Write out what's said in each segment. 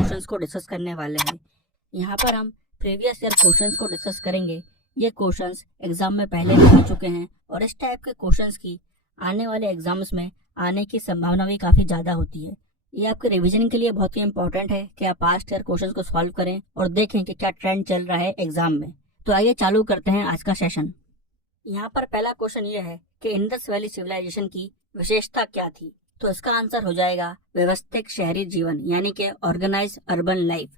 Questions को discuss करने वाले हैं। यहाँ पर हम प्रीवियस ईयर क्वेश्चंस को डिस्कस करेंगे। ये क्वेश्चंस एग्जाम में पहले भी आ चुके हैं और इस टाइप के क्वेश्चंस की आने वाले एग्जाम्स में आने की संभावना भी काफ़ी ज़्यादा होती है। ये आपके रिवीजन के लिए बहुत ही इंपॉर्टेंट है कि आप पास्ट ईयर क्वेश्चंस को सॉल्व करें और देखें कि क्या ट्रेंड चल रहा है एग्जाम में। तो आइए चालू करते हैं आज का सेशन। यहाँ पर पहला क्वेश्चन ये है कि इंडस वैली सिविलाइजेशन की विशेषता क्या थी। तो इसका आंसर हो जाएगा व्यवस्थित शहरी जीवन, यानी कि ऑर्गेनाइज अर्बन लाइफ।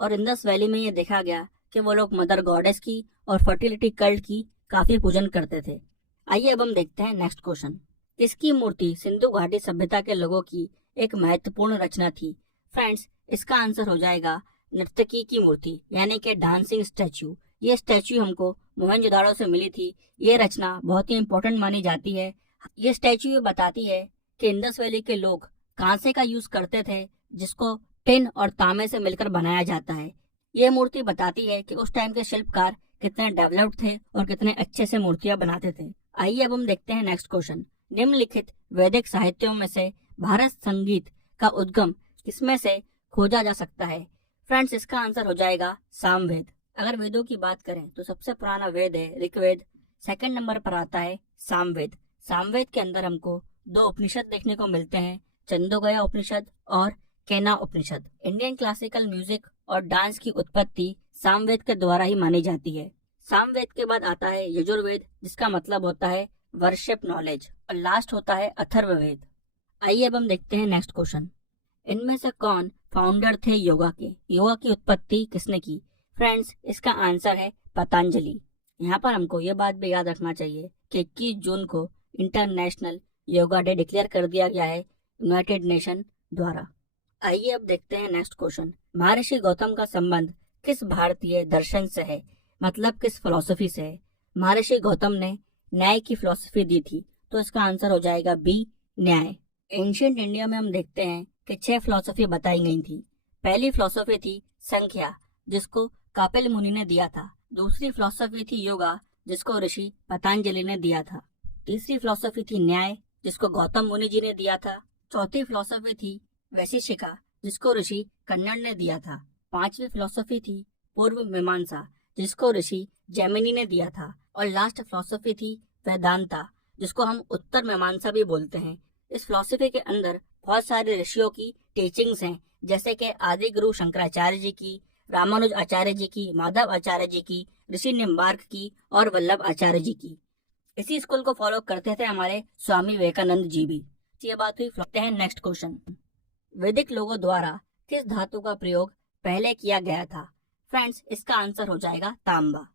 और इंडस वैली में ये देखा गया कि वो लोग मदर गॉडेस की और फर्टिलिटी कल्ट की काफी पूजन करते थे। आइए अब हम देखते हैं नेक्स्ट क्वेश्चन। किसकी मूर्ति सिंधु घाटी सभ्यता के लोगों की एक महत्वपूर्ण रचना थी। फ्रेंड्स, इसका आंसर हो जाएगा नर्तकी की मूर्ति, यानी कि डांसिंग स्टैच्यू। ये स्टैच्यू हमको मोहनजोदाड़ो से मिली थी। ये रचना बहुत ही इंपॉर्टेंट मानी जाती है। ये स्टैच्यू ये बताती है कि इंडस वैली के लोग कांसे का यूज करते थे, जिसको टिन और तांबे से मिलकर बनाया जाता है। ये मूर्ति बताती है कि उस टाइम के शिल्पकार कितने डेवलप्ड थे और कितने अच्छे से मूर्तियां बनाते थे। आइए अब हम देखते हैं नेक्स्ट क्वेश्चन। निम्नलिखित वैदिक साहित्यों में से भारत संगीत का उद्गम किसमें से खोजा जा सकता है। फ्रेंड्स, इसका आंसर हो जाएगा सामवेद। अगर वेदों की बात करें तो सबसे पुराना वेद है ऋग्वेद। सेकंड नंबर पर आता है सामवेद। सामवेद के अंदर हमको दो उपनिषद देखने को मिलते हैं, छंदोगया उपनिषद और केना उपनिषद। इंडियन क्लासिकल म्यूजिक और डांस की उत्पत्ति सामवेद के द्वारा ही मानी जाती है। सामवेद के बाद आता है यजुर्वेद, जिसका मतलब होता है वर्शिप नॉलेज, और लास्ट होता है अथर्ववेद। आइए अब हम देखते हैं नेक्स्ट क्वेश्चन। इनमें से कौन फाउंडर थे योगा के। योगा की उत्पत्ति किसने की। फ्रेंड्स, इसका आंसर है पतंजलि। यहाँ पर हमको ये बात भी याद रखना चाहिए कि 21 जून को इंटरनेशनल योगा डे डिक्लेयर कर दिया गया है यूनाइटेड नेशन द्वारा। आइए अब देखते हैं नेक्स्ट क्वेश्चन। महर्षि गौतम का संबंध किस भारतीय दर्शन से है, मतलब किस फिलोसफी से है। महर्षि गौतम ने न्याय की फिलोसफी दी थी, तो इसका आंसर हो जाएगा बी, न्याय। एंशिएंट इंडिया में हम देखते हैं कि 6 फिलोसफी बताई गई थी। पहली फिलोसफी थी संख्या, जिसको कपिल मुनि ने दिया था। दूसरी फिलोसफी थी योगा, जिसको ऋषि पतंजलि ने दिया था। तीसरी फिलोसफी थी न्याय, जिसको गौतम मुनि जी ने दिया था। चौथी फिलोसफी थी वैशेषिका, जिसको ऋषि कन्नड़ ने दिया था। पांचवी फिलोसफी थी पूर्व मीमांसा, जिसको ऋषि जैमिनी ने दिया था। और लास्ट फिलोसफी थी वेदांता, जिसको हम उत्तर मीमांसा भी बोलते हैं। इस फिलोसफी के अंदर बहुत सारे ऋषियों की टीचिंग्स हैं, जैसे कि आदि गुरु शंकराचार्य जी की, रामानुज आचार्य जी की, माधव आचार्य जी की, ऋषि निम्बार्क की और वल्लभ आचार्य जी की। इसी स्कूल को फॉलो करते थे हमारे स्वामी विवेकानंद जी भी। ये बात हुई। देखते हैं नेक्स्ट क्वेश्चन। वैदिक लोगों द्वारा किस धातु का प्रयोग पहले किया गया था। फ्रेंड्स, इसका आंसर हो जाएगा तांबा।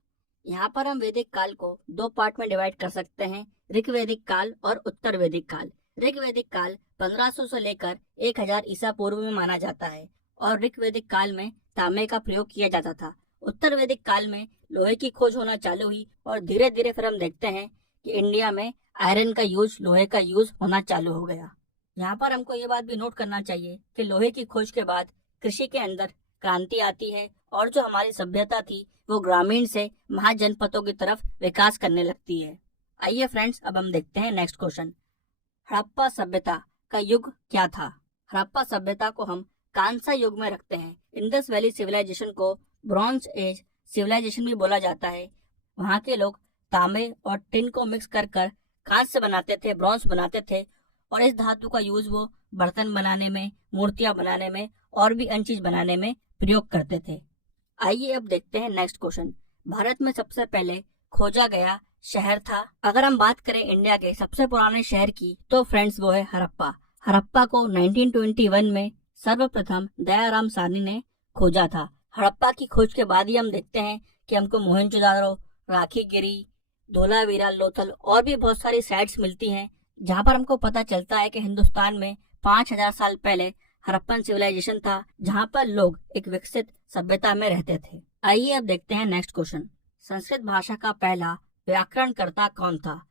यहाँ पर हम वैदिक काल को 2 पार्ट में डिवाइड कर सकते हैं, ऋग वैदिक काल और उत्तर वैदिक काल। ऋग वैदिक काल 1500 से लेकर 1000 ईसा पूर्व में माना जाता है और ऋग वैदिक काल में तांबे का प्रयोग किया जाता था। उत्तर वैदिक काल में लोहे की खोज होना चालू हुई और धीरे धीरे फिर हम देखते हैं कि इंडिया में आयरन का यूज, लोहे का यूज होना चालू हो गया। यहाँ पर हमको ये बात भी नोट करना चाहिए कि लोहे की खोज के बाद कृषि के अंदर क्रांति आती है और जो हमारी सभ्यता थी वो ग्रामीण से महाजनपदों की तरफ विकास करने लगती है। आइए फ्रेंड्स, अब हम देखते हैं नेक्स्ट क्वेश्चन। हड़प्पा सभ्यता का युग क्या था। हड़प्पा सभ्यता को हम कांसा युग में रखते हैं। इंडस वैली सिविलाइजेशन को ब्रॉन्ज एज सिविलाइजेशन भी बोला जाता है। वहाँ के लोग तांबे और टिन को मिक्स कर कर कांस्य बनाते थे, ब्रॉन्ज बनाते थे, और इस धातु का यूज वो बर्तन बनाने में, मूर्तियां बनाने में और भी अन्य चीज बनाने में प्रयोग करते थे। आइए अब देखते हैं नेक्स्ट क्वेश्चन। भारत में सबसे पहले खोजा गया शहर था। अगर हम बात करें इंडिया के सबसे पुराने शहर की, तो फ्रेंड्स वो है हड़प्पा। हड़प्पा को 1921 में सर्वप्रथम दयाराम साहनी ने खोजा था। हड़प्पा की खोज के बाद ही हम देखते हैं कि हमको मोहनजोदाड़ो, राखीगिरी, धोलावीरा, लोथल और भी बहुत सारी साइट्स मिलती हैं, जहाँ पर हमको पता चलता है कि हिंदुस्तान में 5000 साल पहले हड़प्पन सिविलाइजेशन था, जहाँ पर लोग एक विकसित सभ्यता में रहते थे। आइए अब देखते हैं नेक्स्ट क्वेश्चन। संस्कृत भाषा का पहला व्याकरणकर्ता कौन था,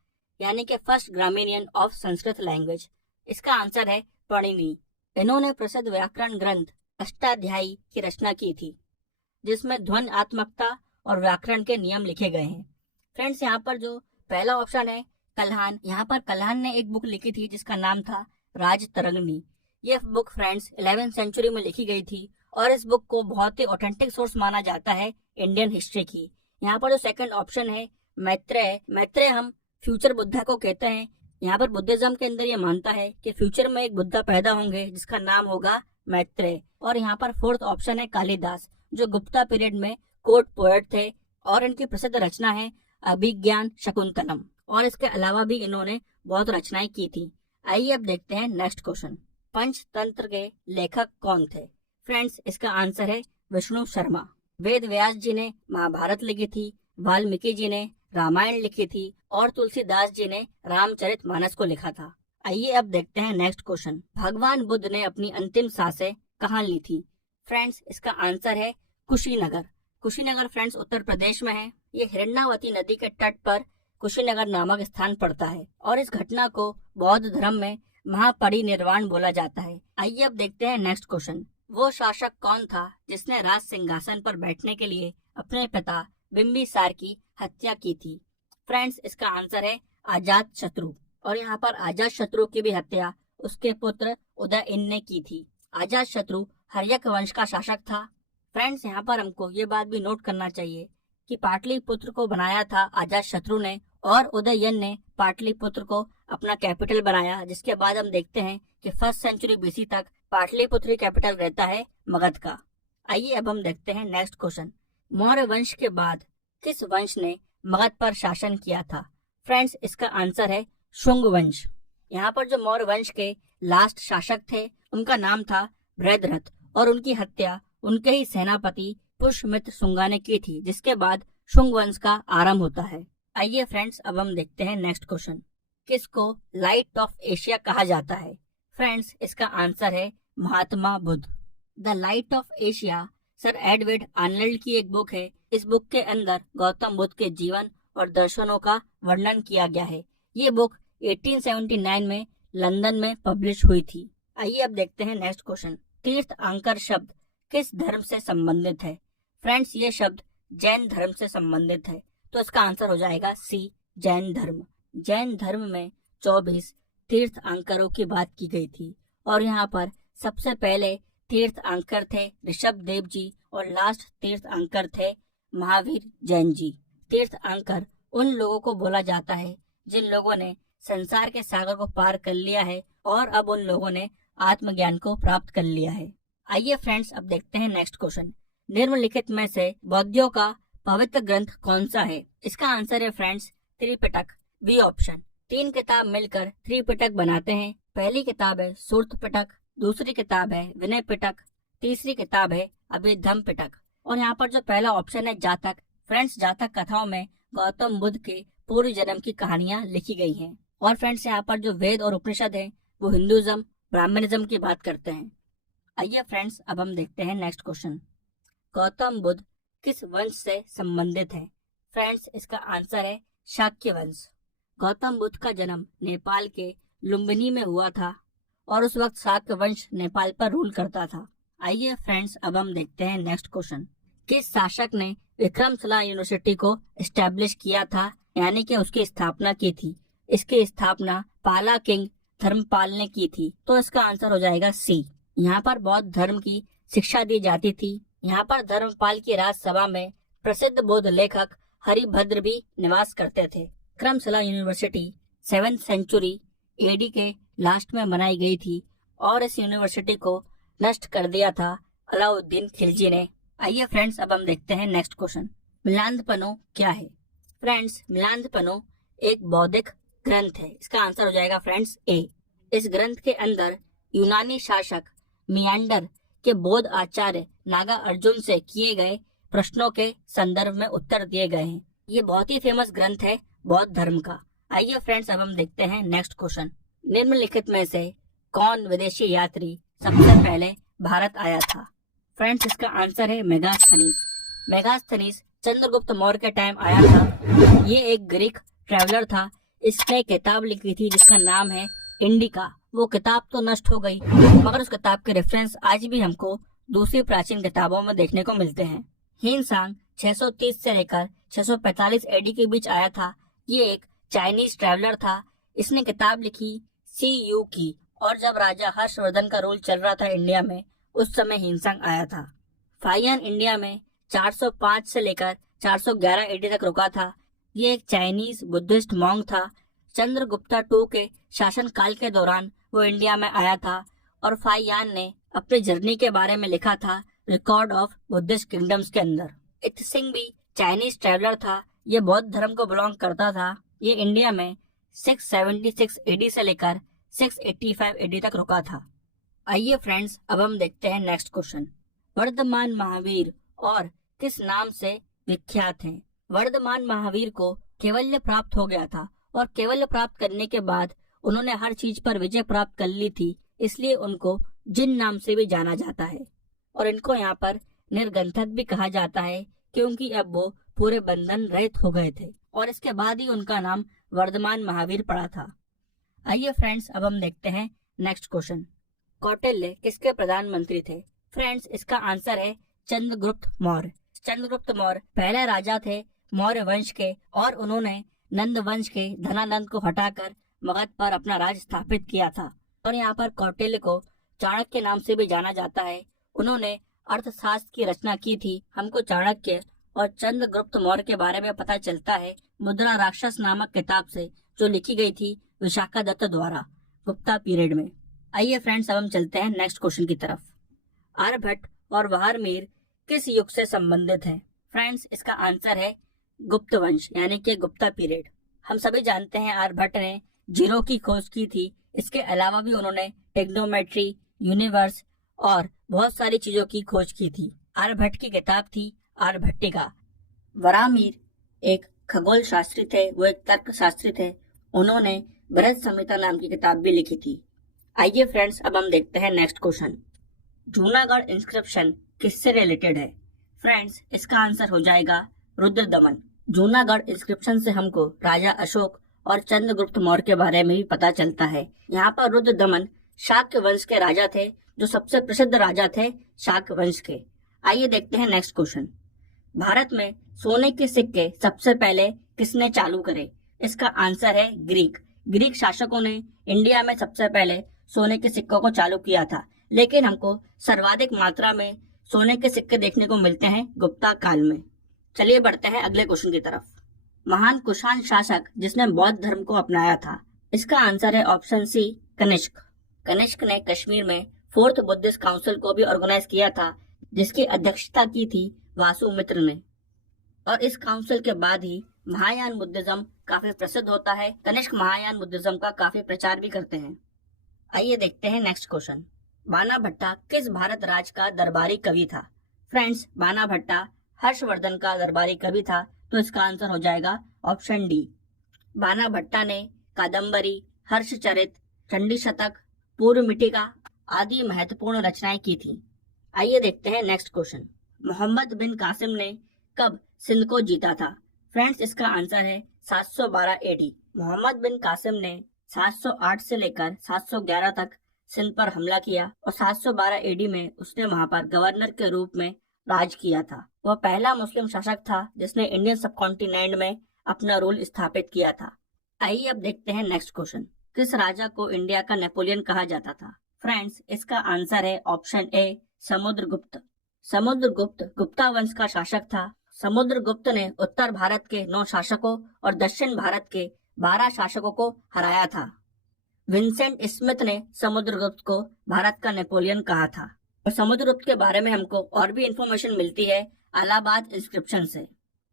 यानी कि फर्स्ट ग्रामीनियन ऑफ संस्कृत लैंग्वेज। इसका आंसर है पणिनि। इन्होंने प्रसिद्ध व्याकरण ग्रंथ अष्टाध्यायी की रचना की थी, जिसमें ध्वन्यात्मकता और व्याकरण के नियम लिखे गए हैं। फ्रेंड्स, यहाँ पर जो पहला ऑप्शन है कल्हान, यहाँ पर कल्हान ने एक बुक लिखी थी जिसका नाम था राज तरंगिणी। ये बुक फ्रेंड्स 11वीं सेंचुरी में लिखी गई थी और इस बुक को बहुत ही ऑथेंटिक सोर्स माना जाता है इंडियन हिस्ट्री की। यहाँ पर जो सेकंड ऑप्शन है मैत्रेय, मैत्रेय हम फ्यूचर बुद्धा को कहते हैं। यहाँ पर बुद्धिज्म के अंदर ये मानता है कि फ्यूचर में एक बुद्धा पैदा होंगे जिसका नाम होगा मैत्रेय। और यहाँ पर फोर्थ ऑप्शन है कालिदास, जो गुप्ता पीरियड में कोर्ट पोएट थे और इनकी प्रसिद्ध रचना है अभिज्ञान शकुंतलम। और इसके अलावा भी इन्होंने बहुत रचनाएं की थी। आइए अब देखते हैं नेक्स्ट क्वेश्चन। पंचतंत्र के लेखक कौन थे? फ्रेंड्स, इसका आंसर है विष्णु शर्मा। वेद व्यास जी ने महाभारत लिखी थी, वाल्मीकि जी ने रामायण लिखी थी और तुलसीदास जी ने रामचरितमानस को लिखा था। आइए अब देखते हैं नेक्स्ट क्वेश्चन। भगवान बुद्ध ने अपनी अंतिम सांसें कहाँ ली थी? फ्रेंड्स, इसका आंसर है कुशीनगर। कुशीनगर फ्रेंड्स उत्तर प्रदेश में है। ये हिरण्यवती नदी के तट पर कुशीनगर नामक स्थान पड़ता है और इस घटना को बौद्ध धर्म में महापरिनिर्वाण बोला जाता है। आइए अब देखते हैं नेक्स्ट क्वेश्चन। वो शासक कौन था जिसने राज सिंहासन पर बैठने के लिए अपने पिता बिंबिसार की हत्या की थी? फ्रेंड्स, इसका आंसर है अजात शत्रु। और यहाँ पर अजात शत्रु की भी हत्या उसके पुत्र उदयन ने की थी। अजात शत्रु हर्यक वंश का शासक था। फ्रेंड्स, यहाँ पर हमको ये बात भी नोट करना चाहिए कि पाटलिपुत्र को बनाया था अजात शत्रु ने और उदयन ने पाटलिपुत्र को अपना कैपिटल बनाया, जिसके बाद हम देखते हैं कि फर्स्ट सेंचुरी बीसी तक पाटलिपुत्र कैपिटल रहता है मगध का। आइए अब हम देखते हैं नेक्स्ट क्वेश्चन। मौर्य वंश के बाद किस वंश ने मगध पर शासन किया था? फ्रेंड्स, इसका आंसर है शुंग वंश। यहाँ पर जो मौर्य वंश के लास्ट शासक थे उनका नाम था बृहद्रथ और उनकी हत्या उनके ही सेनापति पुष्यमित्र शुंगा ने की थी, जिसके बाद शुंग वंश का आरंभ होता है। आइए फ्रेंड्स अब हम देखते हैं नेक्स्ट क्वेश्चन। किसको लाइट ऑफ एशिया कहा जाता है? फ्रेंड्स, इसका आंसर है Mahatma Buddha. The light of Asia sir Edward Arnold की एक बुक है। इस बुक के अंदर गौतम बुद्ध के जीवन और दर्शनों का वर्णन किया गया है। ये बुक 1879 में लंदन में पब्लिश हुई थी। आइए अब देखते हैं नेक्स्ट क्वेश्चन। तीर्थंकर शब्द किस धर्म से संबंधित है? फ्रेंड्स, ये शब्द जैन धर्म से संबंधित है, तो इसका आंसर हो जाएगा सी, जैन धर्म। जैन धर्म में 24 तीर्थंकरों की बात की गई थी और यहाँ पर सबसे पहले तीर्थंकर थे ऋषभ देव जी और लास्ट तीर्थंकर थे महावीर जैन जी। तीर्थंकर उन लोगों को बोला जाता है जिन लोगों ने संसार के सागर को पार कर लिया है और अब उन लोगों ने आत्मज्ञान को प्राप्त कर लिया है। आइए फ्रेंड्स अब देखते हैं नेक्स्ट क्वेश्चन। निम्नलिखित में से बौद्धों का पवित्र ग्रंथ कौन सा है? इसका आंसर है फ्रेंड्स त्रिपिटक, बी ऑप्शन। 3 किताब मिलकर त्रिपिटक बनाते हैं। पहली किताब है सूर्त पिटक, दूसरी किताब है विनय पिटक, तीसरी किताब है अभिधम्म पिटक। और यहाँ पर जो पहला ऑप्शन है जातक, फ्रेंड्स जातक कथाओं में गौतम बुद्ध के पूर्व जन्म की कहानियां लिखी गई हैं। और फ्रेंड्स यहाँ पर जो वेद और उपनिषद है वो हिंदुइज्म ब्राह्मणिज्म की बात करते हैं। आइए फ्रेंड्स अब हम देखते हैं नेक्स्ट क्वेश्चन। गौतम बुद्ध किस वंश से संबंधित है? फ्रेंड्स, इसका आंसर है शाक्य वंश। गौतम बुद्ध का जन्म नेपाल के लुम्बिनी में हुआ था और उस वक्त शाक्य वंश नेपाल पर रूल करता था। आइए फ्रेंड्स अब हम देखते हैं नेक्स्ट क्वेश्चन। किस शासक ने विक्रमशिला यूनिवर्सिटी को एस्टेब्लिश किया था, यानी कि उसकी स्थापना की थी? इसकी स्थापना पाला किंग धर्मपाल ने की थी, तो इसका आंसर हो जाएगा सी। यहाँ पर बौद्ध धर्म की शिक्षा दी जाती थी। यहाँ पर धर्मपाल की राजसभा में प्रसिद्ध बौद्ध लेखक हरिभद्र भी निवास करते थे। Vikramshila university 7th century AD के लास्ट में बनाई गई थी और इस यूनिवर्सिटी को नष्ट कर दिया था अलाउद्दीन खिलजी ने। आइए फ्रेंड्स अब हम देखते हैं नेक्स्ट क्वेश्चन। मिलांदपनो क्या है? फ्रेंड्स, मिलांदपनो एक बौद्धिक ग्रंथ है। इसका आंसर हो जाएगा फ्रेंड्स ए। इस ग्रंथ के अंदर यूनानी शासक मियांडर के बौद्ध आचार्य नागा अर्जुन से किए गए प्रश्नों के संदर्भ में उत्तर दिए गए हैं। ये बहुत ही फेमस ग्रंथ है बौद्ध धर्म का। आइए फ्रेंड्स अब हम देखते हैं नेक्स्ट क्वेश्चन। निम्नलिखित में से कौन विदेशी यात्री सबसे पहले भारत आया था? फ्रेंड्स, इसका आंसर है मेगास्थनीज। मेगास्थनीज चंद्रगुप्त मौर्य के टाइम आया था। ये एक ग्रीक ट्रेवलर था। इसने किताब लिखी थी जिसका नाम है इंडिका। वो किताब तो नष्ट हो गई मगर उस किताब के रेफरेंस आज भी हमको दूसरी प्राचीन किताबों में देखने को मिलते हैं। हिनसांग 630 से लेकर 645 एडी के बीच आया था। ये एक चाइनीज ट्रैवलर था। इसने किताब लिखी सी यू की और जब राजा हर्षवर्धन का रूल चल रहा था इंडिया में, उस समय हिमसंग आया था। फाहियान इंडिया में 405 से लेकर 411 एडी तक रुका था। ये एक चाइनीज बुद्धिस्ट मॉन्क था। चंद्रगुप्ता टू के शासन काल के दौरान वो इंडिया में आया था और फाहियान ने अपनी जर्नी के बारे में लिखा था रिकॉर्ड ऑफ बुद्धिस्ट किंगडम्स के अंदर। इत्सिंग भी चाइनीज ट्रेवलर था। ये बौद्ध धर्म को बिलोंग करता था। ये इंडिया में 676 एडी से लेकर 685 एडी तक रुका था। आइए फ्रेंड्स, अब हम देखते हैं नेक्स्ट क्वेश्चन। वर्धमान महावीर और किस नाम से विख्यात हैं? वर्धमान महावीर को कैवल्य प्राप्त हो गया था और कैवल्य प्राप्त करने के बाद उन्होंने हर चीज पर विजय प्राप्त कर ली थी, इसलिए उनको जिन नाम से भी जाना जाता है। और इनको यहाँ पर निर्गंथक भी कहा जाता है क्योंकि अब वो पूरे बंधन रहित हो गए थे और इसके बाद ही उनका नाम वर्धमान महावीर पड़ा था। आइए फ्रेंड्स, अब हम देखते हैं नेक्स्ट क्वेश्चन। कौटिल्य किसके प्रधानमंत्री थे? फ्रेंड्स, इसका आंसर है चंद्रगुप्त मौर्य। चंद्रगुप्त मौर्य पहले राजा थे मौर्य वंश के और उन्होंने नंद वंश के धनानंद को हटाकर मगध पर अपना राज स्थापित किया था। और यहाँ पर कौटिल्य को चाणक्य के नाम से भी जाना जाता है। उन्होंने अर्थशास्त्र की रचना की थी। हमको चाणक्य और चंद्रगुप्त मौर्य के बारे में पता चलता है मुद्रा राक्षस नामक किताब से, जो लिखी गई थी विशाखा दत्त द्वारा गुप्ता पीरियड में। आइए फ्रेंड्स, अब हम चलते हैं नेक्स्ट क्वेश्चन की तरफ। आर्यभट्ट और वारमीर किस युग से संबंधित है? फ्रेंड्स, इसका आंसर है गुप्त वंश यानी कि गुप्ता पीरियड। हम सभी जानते हैं आर्यभट्ट ने जीरो की खोज की थी। इसके अलावा भी उन्होंने टेक्नोमेट्री, यूनिवर्स और बहुत सारी चीजों की खोज की थी। आर्यभट्ट की किताब थी आर्यभट्टिका। वारामीर एक खगोल शास्त्री थे, वो एक तर्क शास्त्री थे। उन्होंने बृहद संहिता नाम की किताब भी लिखी थी। आइए फ्रेंड्स, अब हम देखते हैं नेक्स्ट क्वेश्चन। जूनागढ़ इंस्क्रिप्शन किससे रिलेटेड है? फ्रेंड्स, इसका आंसर हो जाएगा रुद्रदमन। जूनागढ़ इंस्क्रिप्शन से हमको राजा अशोक और चंद्रगुप्त मौर्य के बारे में भी पता चलता है। यहाँ पर रुद्रदमन शाक्य वंश के राजा थे, जो सबसे प्रसिद्ध राजा थे शाक्य वंश के। आइए देखते हैं नेक्स्ट क्वेश्चन। भारत में सोने के सिक्के सबसे पहले किसने चालू करे? इसका आंसर है ग्रीक। ग्रीक शासकों ने इंडिया में सबसे पहले सोने के सिक्कों को चालू किया था, लेकिन हमको सर्वाधिक मात्रा में सोने के सिक्के देखने को मिलते हैं गुप्ता काल में। चलिए बढ़ते हैं अगले क्वेश्चन की तरफ। महान कुषाण शासक जिसने बौद्ध धर्म को अपनाया था? इसका आंसर है ऑप्शन सी, कनिष्क। कनिष्क ने कश्मीर में 4th बुद्धिस्ट काउंसिल को भी ऑर्गेनाइज किया था, जिसकी अध्यक्षता की थी वासुमित्र ने। और इस काउंसिल के बाद ही महायान बुद्धिज्म काफी प्रसिद्ध होता है। कनिष्क महायान बुद्धिज्म का काफी प्रचार भी करते हैं। आइए देखते हैं नेक्स्ट क्वेश्चन। बाणा भट्टा किस भारत राज का दरबारी कवि था? फ्रेंड्स, बाणा भट्टा हर्षवर्धन का दरबारी कवि था, तो इसका आंसर हो जाएगा ऑप्शन डी। बाणा भट्टा ने कादम्बरी, हर्षचरित, चंडी शतक, पूर्व मिटिका आदि महत्वपूर्ण रचनाएं की थी। आइए देखते हैं नेक्स्ट क्वेश्चन। मोहम्मद बिन कासिम ने कब सिंध को जीता था? फ्रेंड्स, इसका आंसर है 712 एडी। मोहम्मद बिन कासिम ने 708 से लेकर 711 तक सिंध पर हमला किया और 712 एडी में उसने वहां पर गवर्नर के रूप में राज किया था। वह पहला मुस्लिम शासक था जिसने इंडियन सबकॉन्टिनेंट में अपना रूल स्थापित किया था। आइए अब देखते हैं नेक्स्ट क्वेश्चन। किस राजा को इंडिया का नेपोलियन कहा जाता था? फ्रेंड्स, इसका आंसर है ऑप्शन ए, समुद्रगुप्त। समुद्रगुप्त गुप्ता वंश का शासक था। समुद्रगुप्त ने उत्तर भारत के 9 शासकों और दक्षिण भारत के 12 शासकों को हराया था। विंसेंट स्मिथ ने समुद्रगुप्त को भारत का नेपोलियन कहा था। और समुद्रगुप्त के बारे में हमको और भी इंफॉर्मेशन मिलती है इलाहाबाद इंस्क्रिप्शन से,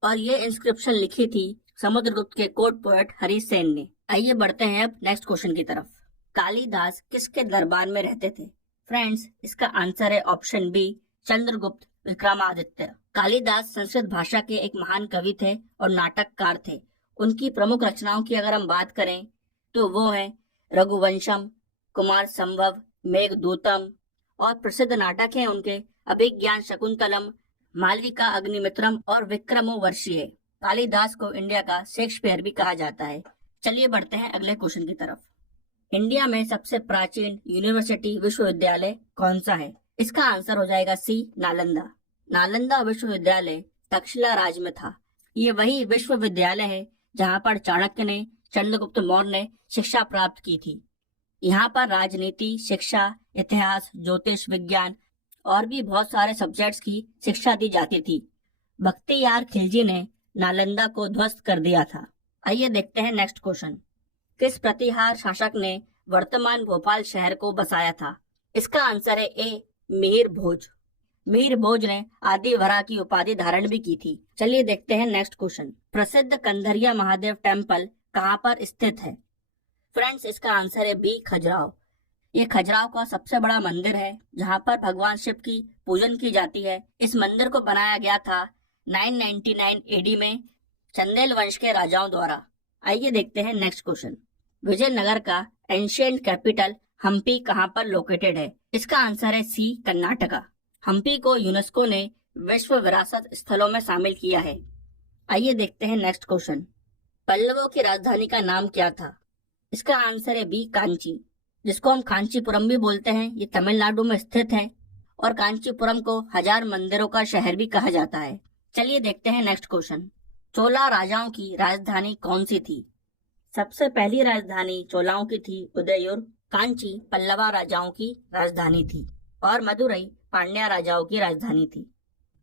और ये इंस्क्रिप्शन लिखी थी समुद्रगुप्त के कोर्ट पोएट हरीश सेन ने। आइए बढ़ते हैं अब नेक्स्ट क्वेश्चन की तरफ। कालिदास किसके दरबार में रहते थे? फ्रेंड्स, इसका आंसर है ऑप्शन बी, चंद्रगुप्त विक्रमादित्य। कालिदास संस्कृत भाषा के एक महान कवि थे और नाटककार थे। उनकी प्रमुख रचनाओं की अगर हम बात करें तो वो है रघुवंशम, कुमार संभव, मेघदूतम, और प्रसिद्ध नाटक हैं उनके अभिज्ञान शकुंतलम, मालविका अग्निमित्रम और विक्रमो वर्षीय। कालिदास को इंडिया का शेक्सपियर भी कहा जाता है। चलिए बढ़ते हैं अगले क्वेश्चन की तरफ। इंडिया में सबसे प्राचीन यूनिवर्सिटी विश्वविद्यालय कौन सा है? इसका आंसर हो जाएगा सी, नालंदा। नालंदा विश्वविद्यालय तक्षशिला राज्य में था। ये वही विश्वविद्यालय है जहाँ पर चाणक्य ने, चंद्रगुप्त मौर्य ने शिक्षा प्राप्त की थी। यहाँ पर राजनीति, शिक्षा, इतिहास, ज्योतिष विज्ञान और भी बहुत सारे सब्जेक्ट्स की शिक्षा दी जाती थी। बख्तियार खिलजी ने नालंदा को ध्वस्त कर दिया था। आइए देखते हैं नेक्स्ट क्वेश्चन। किस प्रतिहार शासक ने वर्तमान भोपाल शहर को बसाया था? इसका आंसर है ए, मिहिर भोज। मिहिर भोज ने आदिवरा की उपाधि धारण भी की थी। चलिए देखते हैं नेक्स्ट क्वेश्चन। प्रसिद्ध कंधरिया महादेव टेम्पल कहाँ पर स्थित है? फ्रेंड्स, इसका आंसर है बी, खजुराहो। ये खजुराहो का सबसे बड़ा मंदिर है जहाँ पर भगवान शिव की पूजन की जाती है। इस मंदिर को बनाया गया था 999 एडी में चंदेल वंश के राजाओं द्वारा। आइए देखते हैं नेक्स्ट क्वेश्चन। विजयनगर का एंशिएंट कैपिटल हम्पी कहाँ पर लोकेटेड है? इसका आंसर है सी, कर्नाटका। हम्पी को यूनेस्को ने विश्व विरासत स्थलों में शामिल किया है। आइए देखते हैं नेक्स्ट क्वेश्चन। पल्लवों की राजधानी का नाम क्या था? इसका आंसर है बी, कांची, जिसको हम कांचीपुरम भी बोलते हैं। ये तमिलनाडु में स्थित है और कांचीपुरम को 1000 मंदिरों का शहर भी कहा जाता है। चलिए देखते हैं नेक्स्ट क्वेश्चन। चोला राजाओं की राजधानी कौन सी थी? सबसे पहली राजधानी चोलाओं की थी उदयपुर। कांची पल्लवा राजाओं की राजधानी थी और मदुरई पांड्या राजाओं की राजधानी थी।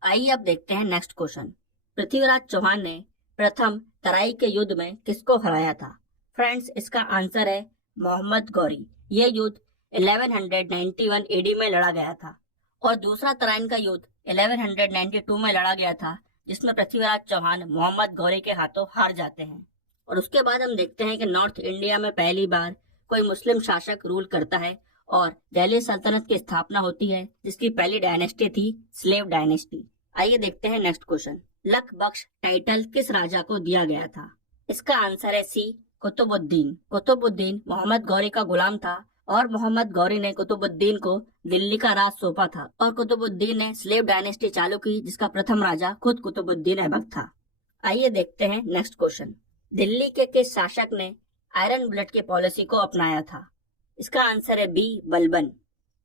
आइए अब देखते हैं नेक्स्ट क्वेश्चन। पृथ्वीराज चौहान ने प्रथम तराई के युद्ध में किसको हराया था? फ्रेंड्स, इसका आंसर है मोहम्मद गौरी। ये युद्ध 1191 एडी में लड़ा गया था और दूसरा तराइन का युद्ध 1192 में लड़ा गया था, जिसमें पृथ्वीराज चौहान मोहम्मद गौरी के हाथों हार जाते हैं। और उसके बाद हम देखते हैं कि नॉर्थ इंडिया में पहली बार कोई मुस्लिम शासक रूल करता है और दिल्ली सल्तनत की स्थापना होती है, जिसकी पहली डायनेस्टी थी स्लेव डायनेस्टी। आइए देखते हैं नेक्स्ट क्वेश्चन। लख बख्श टाइटल किस राजा को दिया गया था? इसका आंसर है सी, कुतुबुद्दीन। कुतुबुद्दीन मोहम्मद गौरी का गुलाम था और मोहम्मद गौरी ने कुतुबुद्दीन को दिल्ली का राज सौंपा था और कुतुबुद्दीन ने स्लेव डायनेस्टी चालू की, जिसका प्रथम राजा खुद कुतुबुद्दीन ऐबक था। आइए देखते हैं नेक्स्ट क्वेश्चन। दिल्ली के किस शासक ने आयरन बुलेट की पॉलिसी को अपनाया था? इसका आंसर है बी, बलबन।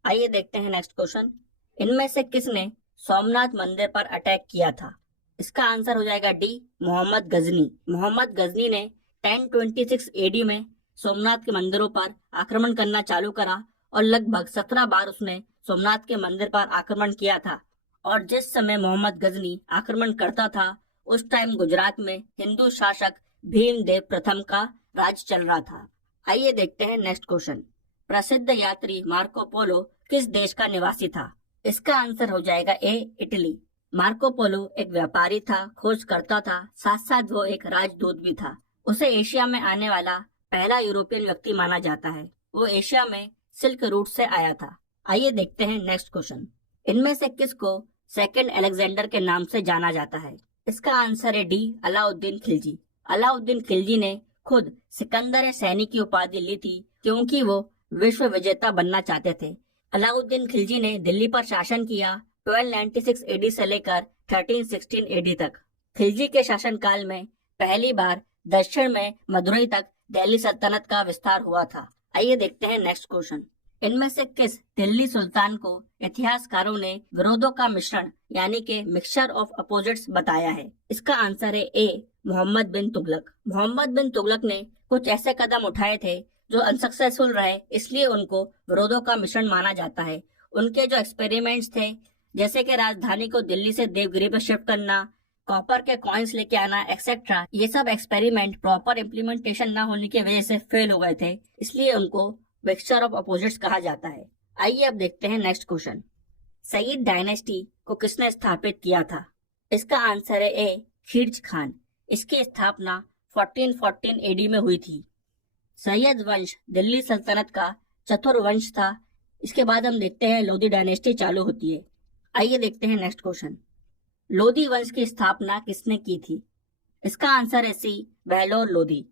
आइए देखते हैं नेक्स्ट क्वेश्चन। इनमें से किसने सोमनाथ मंदिर पर अटैक किया था? इसका आंसर हो जाएगा डी, मोहम्मद गजनी। मोहम्मद गजनी ने 1026 एडी में सोमनाथ के मंदिरों पर आक्रमण करना चालू करा और लगभग 17 बार उसने सोमनाथ के मंदिर पर आक्रमण किया था। और जिस समय मोहम्मद गजनी आक्रमण करता था, उस टाइम गुजरात में हिंदू शासक भीमदेव प्रथम का राज चल रहा था। आइए देखते हैं नेक्स्ट क्वेश्चन। प्रसिद्ध यात्री मार्को पोलो किस देश का निवासी था? इसका आंसर हो जाएगा ए, इटली। मार्को पोलो एक व्यापारी था, खोजकर्ता था, साथ साथ वो एक राजदूत भी था। उसे एशिया में आने वाला पहला यूरोपियन व्यक्ति माना जाता है। वो एशिया में सिल्क रूट से आया था। आइए देखते हैं नेक्स्ट क्वेश्चन। इनमें से किसको सेकंड अलेक्जेंडर के नाम से जाना जाता है? इसका आंसर है डी, अलाउद्दीन खिलजी। अलाउद्दीन खिलजी ने खुद सिकंदर सैनी की उपाधि ली थी क्योंकि वो विश्व विजेता बनना चाहते थे। अलाउद्दीन खिलजी ने दिल्ली पर शासन किया 1296 एडी से लेकर 1316 एडी तक। खिलजी के शासनकाल में पहली बार दक्षिण में मदुरई तक दिल्ली सल्तनत का विस्तार हुआ था। आइए देखते हैं नेक्स्ट क्वेश्चन। इनमें से किस दिल्ली सुल्तान को इतिहासकारों ने विरोधों का मिश्रण यानी कि मिक्सचर ऑफ अपोजिट्स बताया है? इसका आंसर है ए, मोहम्मद बिन तुगलक। मोहम्मद बिन तुगलक ने कुछ ऐसे कदम उठाए थे जो अनसक्सेसफुल रहे, इसलिए उनको विरोधों का मिश्रण माना जाता है। उनके जो एक्सपेरिमेंट्स थे, जैसे कि राजधानी को दिल्ली से देवगिरी पर शिफ्ट करना, कॉपर के कॉइन्स लेके आना एक्सेट्रा, ये सब एक्सपेरिमेंट प्रॉपर इम्प्लीमेंटेशन ना होने की वजह से फेल हो गए थे, इसलिए उनको मिक्सचर ऑफ अपोजिट्स कहा जाता है। आइए अब देखते हैं नेक्स्ट क्वेश्चन। सईद डायनेस्टी को किसने स्थापित किया था? इसका आंसर है ए, खिलजी खान। इसकी स्थापना 1414 एडी में हुई थी। सैयद वंश दिल्ली सल्तनत का चतुर्वंश था। इसके बाद हम देखते हैं लोधी डायनेस्टी चालू होती है। आइए देखते हैं नेक्स्ट क्वेश्चन। लोधी वंश की स्थापना किसने की थी? इसका आंसर है सी, बेलोर लोधी।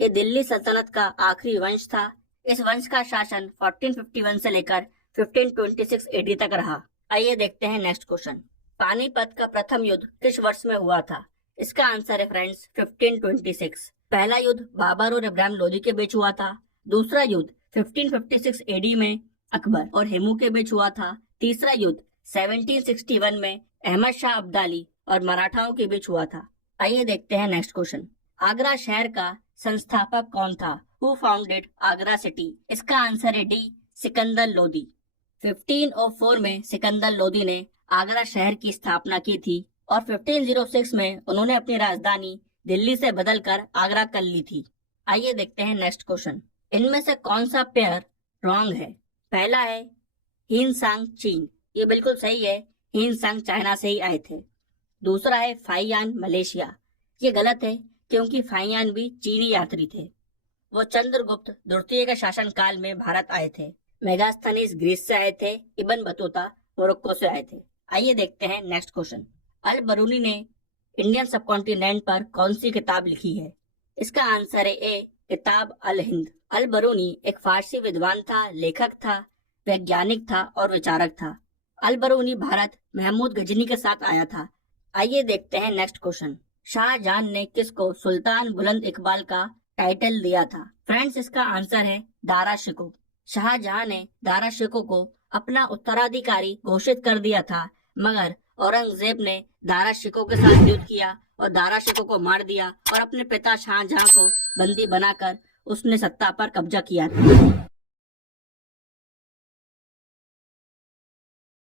ये दिल्ली सल्तनत का आखिरी वंश था। इस वंश का शासन 1451 से लेकर 1526 एडी तक रहा। आइए देखते हैं नेक्स्ट क्वेश्चन। पानीपत का प्रथम युद्ध किस वर्ष में हुआ था? इसका आंसर है फ्रेंड्स 1526। पहला युद्ध बाबर और इब्राहिम लोदी के बीच हुआ था। दूसरा युद्ध 1556 एडी में अकबर और हेमू के बीच हुआ था। तीसरा युद्ध 1761 में अहमद शाह अब्दाली और मराठाओं के बीच हुआ था। आइए देखते हैं नेक्स्ट क्वेश्चन। आगरा शहर का संस्थापक कौन था? Who founded Agra city? इसका आंसर है डी, सिकंदर लोदी। 1504 में सिकंदर लोदी ने आगरा शहर की स्थापना की थी और 1506 में उन्होंने अपनी राजधानी दिल्ली से बदलकर आगरा कर ली थी। आइए देखते हैं नेक्स्ट क्वेश्चन। इनमें से कौन सा पेयर रॉन्ग है? पहला है हिन सांग चीन, ये बिल्कुल सही है, हिन सांग चाइना से ही आए थे। दूसरा है फाइयान मलेशिया, ये गलत है क्योंकि फाइयान भी चीनी यात्री थे। वो चंद्रगुप्त द्वितीय के शासन काल में भारत आए थे। मेगास्थनीज ग्रीस से आए थे। इब्न बतूता मोरक्को से आए थे। आइए देखते हैं नेक्स्ट क्वेश्चन। अल बरूनी ने इंडियन सबकॉन्टिनेंट पर कौन सी किताब लिखी है? इसका आंसर है ए, किताब अल हिंद। अल बरूनी एक फारसी विद्वान था, लेखक था, वैज्ञानिक था और विचारक था। अल बरूनी भारत महमूद गजनी के साथ आया था। आइए देखते हैं नेक्स्ट क्वेश्चन। शाहजहां ने किसको सुल्तान बुलंद इकबाल का टाइटल दिया था? फ्रेंड्स, इसका आंसर है दारा शिकोह। शाहजहां ने दारा शिकोह को अपना उत्तराधिकारी घोषित कर दिया था, मगर औरंगजेब ने दारा शिकोह के साथ युद्ध किया और दारा शिकोह को मार दिया और अपने पिता शाहजहां को बंदी बनाकर उसने सत्ता पर कब्जा किया था।